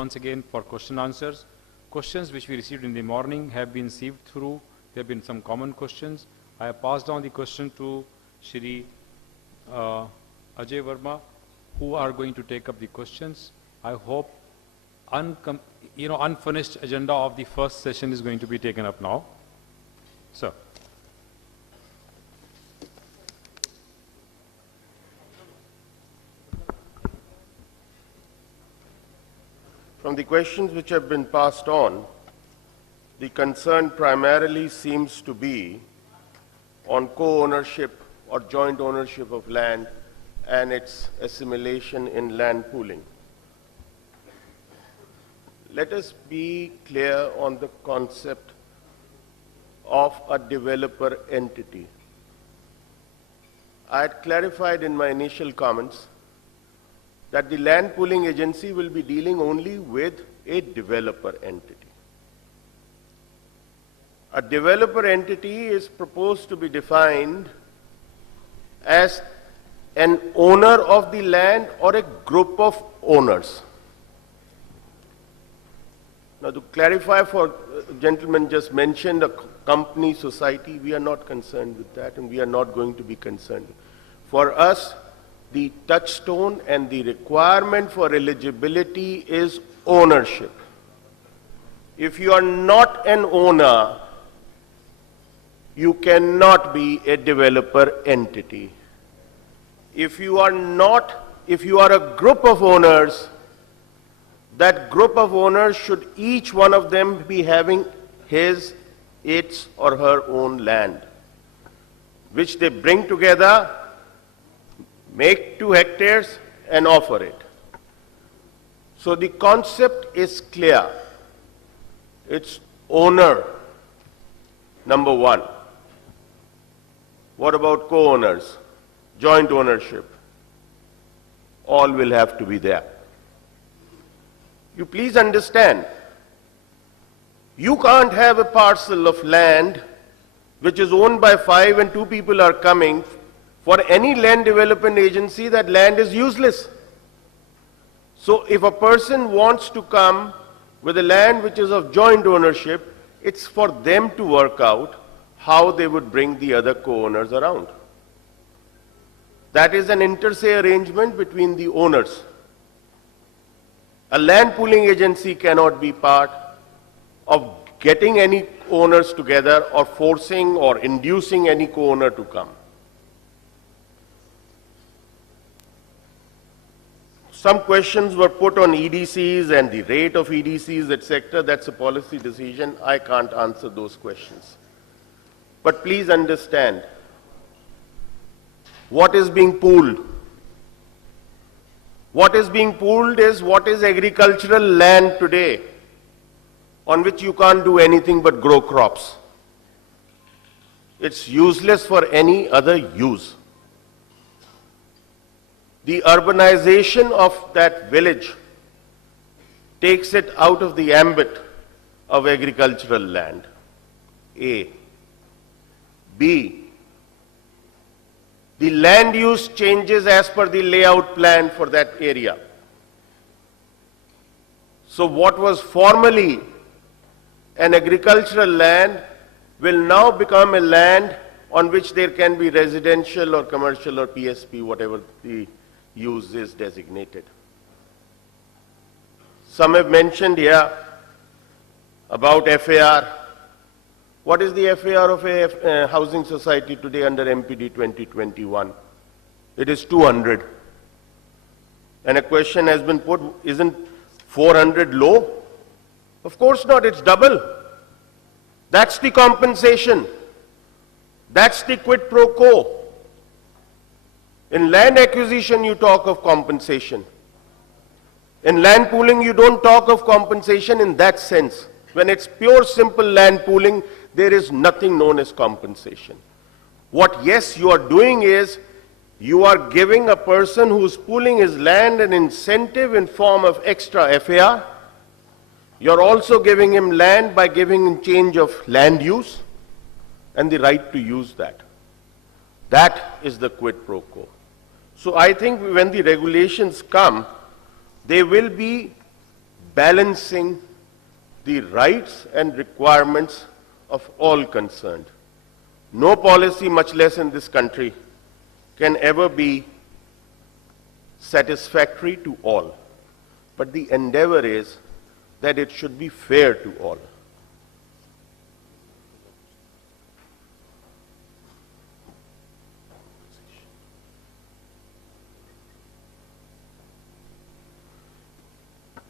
Once again for question answers. Questions which we received in the morning have been sieved through. There have been some common questions. I have passed on the question to Shri Ajay Verma, who are going to take up the questions. I hope unfinished agenda of the first session is going to be taken up now. Sir. From the questions which have been passed on, the concern primarily seems to be on co-ownership or joint ownership of land and its assimilation in land pooling. Let us be clear on the concept of a developer entity. I had clarified in my initial comments that the land pooling agency will be dealing only with a developer entity. A developer entity is proposed to be defined as an owner of the land or a group of owners. Now, to clarify, for gentleman just mentioned a company, society, we are not concerned with that, and we are not going to be concerned. For us, the touchstone and the requirement for eligibility is ownership. If you are not an owner, you cannot be a developer entity. If you are a group of owners, that group of owners should each one of them be having his, its or her own land, which they bring together, make 2 hectares and offer it. So the concept is clear. It's owner, number 1. What about co-owners? Joint ownership. All will have to be there. You please understand, you can't have a parcel of land which is owned by 5 and 2 people are coming. For any land development agency, that land is useless. So if a person wants to come with a land which is of joint ownership, it's for them to work out how they would bring the other co-owners around. That is an inter se arrangement between the owners. A land pooling agency cannot be part of getting any owners together or forcing or inducing any co-owner to come. Some questions were put on EDCs and the rate of EDCs, etc. That's a policy decision. I can't answer those questions. But please understand, what is being pooled? What is being pooled is what is agricultural land today, on which you can't do anything but grow crops. It's useless for any other use. The urbanization of that village takes it out of the ambit of agricultural land. A. B. The land use changes as per the layout plan for that area. So what was formerly an agricultural land will now become a land on which there can be residential or commercial or PSP, whatever the use is designated. Some have mentioned here about FAR. What is the FAR of a housing society today under MPD 2021? It is 200. And a question has been put, isn't 400 low? Of course not, it's double. That's the compensation. That's the quid pro quo. In land acquisition, you talk of compensation. In land pooling, you don't talk of compensation in that sense. When it's pure, simple land pooling, there is nothing known as compensation. What, yes, you are doing is, you are giving a person who's pooling his land an incentive in form of extra FAR. You're also giving him land by giving him change of land use and the right to use that. That is the quid pro quo. So I think when the regulations come, they will be balancing the rights and requirements of all concerned. No policy, much less in this country, can ever be satisfactory to all. But the endeavor is that it should be fair to all.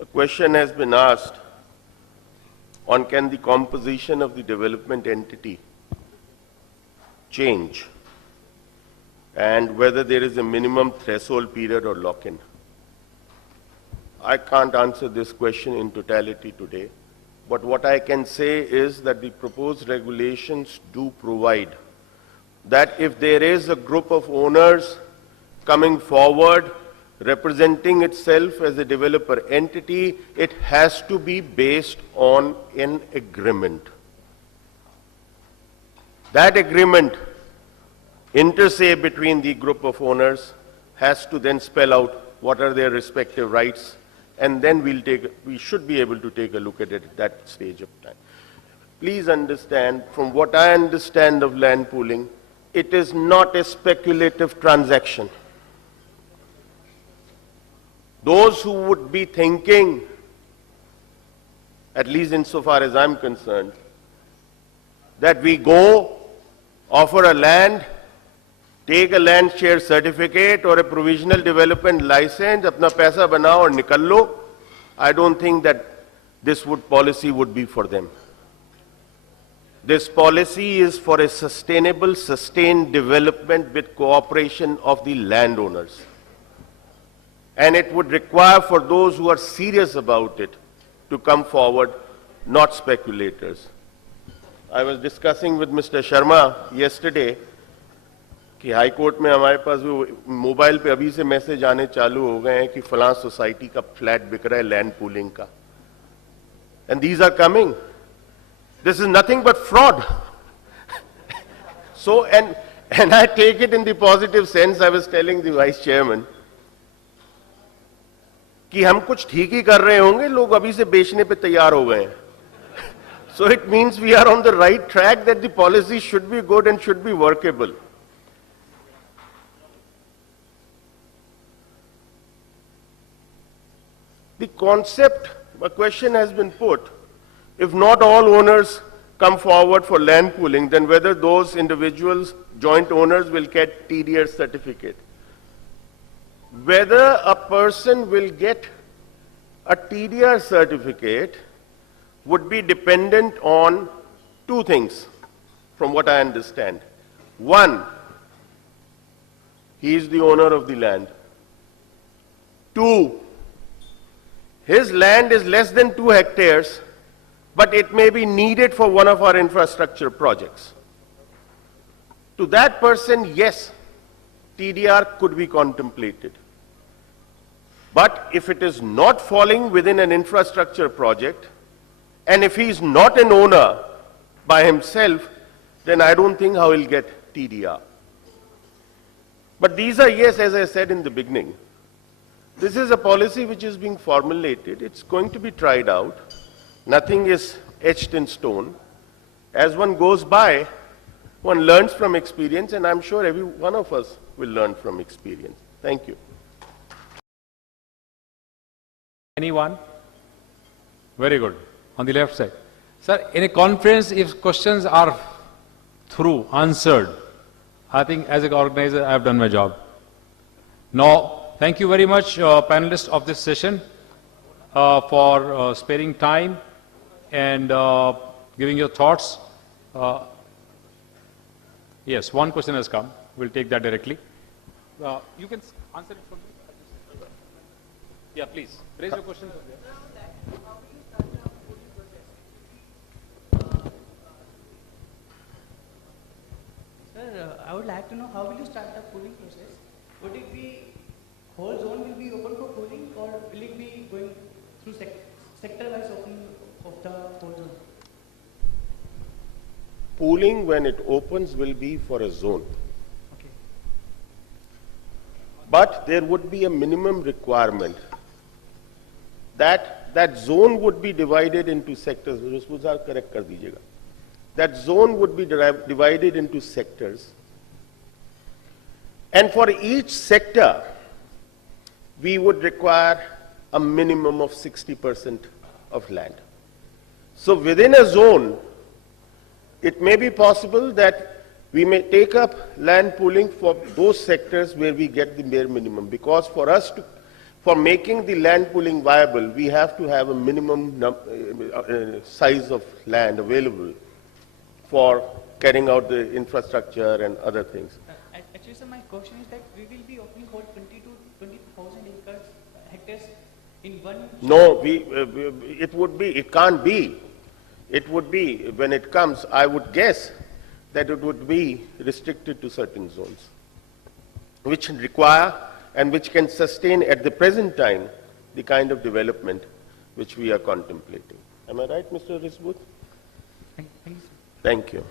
A question has been asked on can the composition of the development entity change and whether there is a minimum threshold period or lock-in. I can't answer this question in totality today, but what I can say is that the proposed regulations do provide that if there is a group of owners coming forward representing itself as a developer entity, it has to be based on an agreement. That agreement, inter se between the group of owners, has to then spell out what are their respective rights, and then we should be able to take a look at it at that stage of time. Please understand, from what I understand of land pooling, it is not a speculative transaction. Those who would be thinking, at least insofar as I'm concerned, that we go, offer a land, take a land share certificate or a provisional development license, apna paisa banao aur nikal lo, I don't think that this policy would be for them. This policy is for a sustainable, sustained development with cooperation of the landowners. And it would require for those who are serious about it to come forward, not speculators. I was discussing with Mr. Sharma yesterday कि high court में हमारे पास वो mobile पे अभी से message आने चालू हो गए हैं कि फलां सोसाइटी का फ्लैट बिक रहा है लैंड पूलिंग का. And these are coming. This is nothing but fraud. So, and I take it in the positive sense. I was telling the vice chairman कि हम कुछ ठीक ही कर रहे होंगे, लोग अभी से बेचने पे तैयार हो गए हैं. So it means we are on the right track, that the policy should be good and should be workable. The concept, a question has been put, if not all owners come forward for land pooling, then whether those individuals, joint owners, will get TDR certificate. Whether a person will get a TDR certificate would be dependent on two things, from what I understand. One, he is the owner of the land. Two, his land is less than 2 hectares, but it may be needed for one of our infrastructure projects. To that person, yes, TDR could be contemplated. But if it is not falling within an infrastructure project, and if he is not an owner by himself, then I don't think how he'll get TDR. But these are, yes, as I said in the beginning, this is a policy which is being formulated. It's going to be tried out. Nothing is etched in stone. As one goes by, one learns from experience, and I'm sure every one of us will learn from experience. Thank you. Anyone? Very good. On the left side. Sir, in a conference, if questions are answered, I think as an organizer, I have done my job. Now, thank you very much, panelists of this session, for sparing time and giving your thoughts. Yes, one question has come. We'll take that directly. You can answer it from me. Yeah, please. Raise your question from there. Sir, I would like to know how will you start the pooling process? Would it be whole zone will be open for pooling, or will it be going through sector-wise opening of the whole zone? Pooling, when it opens, will be for a zone. Okay. But there would be a minimum requirement that that zone would be divided into sectors. Rusbuzar, correct kar dijiyega. That zone would be divided into sectors. And for each sector, we would require a minimum of 60% of land. So within a zone, it may be possible that we may take up land pooling for those sectors where we get the bare minimum. Because for making the land pooling viable, we have to have a minimum size of land available for carrying out the infrastructure and other things. Actually, sir, my question is that we will be opening for 20 to 20,000 hectares in one. No, it can't be. It would be, when it comes, I would guess that it would be restricted to certain zones, which require and which can sustain at the present time the kind of development which we are contemplating. Am I right, Mr. Risbut? Thank you, sir. Thank you.